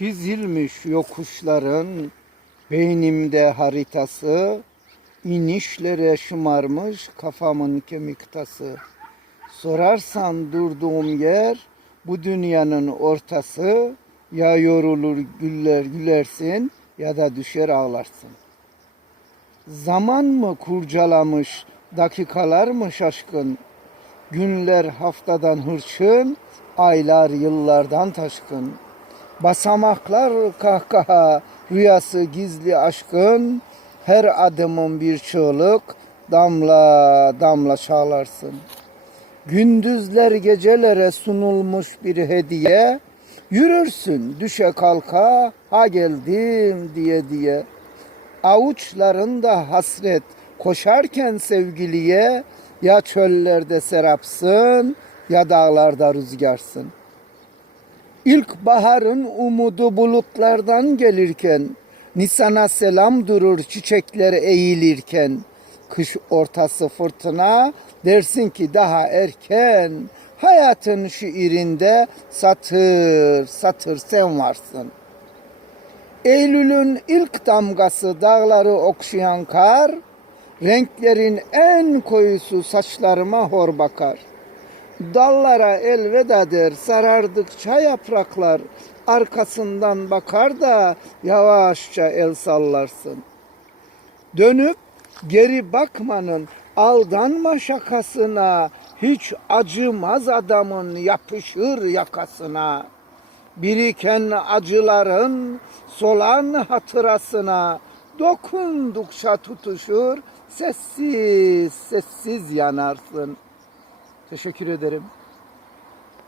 Çizilmiş yokuşların beynimde haritası, inişlere şımarmış kafamın kemik tası. Sorarsan durduğum yer bu dünyanın ortası, ya yorulur güller gülersin ya da düşer ağlarsın. Zaman mı kurcalamış, dakikalar mı şaşkın? Günler haftadan hırçın, aylar yıllardan taşkın. Basamaklar kahkaha, rüyası gizli aşkın. Her adımın bir çığlık, damla damla çağlarsın. Gündüzler gecelere sunulmuş bir hediye. Yürürsün düşe kalka, ha geldim diye diye. Avuçlarında hasret koşarken sevgiliye ya çöllerde serapsın ya dağlarda rüzgarsın. İlk baharın umudu bulutlardan gelirken Nisan'a selam durur çiçekler eğilirken Kış ortası fırtına dersin ki daha erken Hayatın şiirinde satır satır sen varsın. Eylül'ün ilk damgası dağları okşayan kar, renklerin en koyusu saçlarıma hor bakar. Dallara elveda der sarardıkça yapraklar, arkasından bakar da yavaşça el sallarsın. Dönüp geri bakmanın aldanma şakasına, hiç acımaz adamın yapışır yakasına.'' biriken acıların solan hatırasına dokundukça tutuşur sessiz sessiz yanarsın. Teşekkür ederim.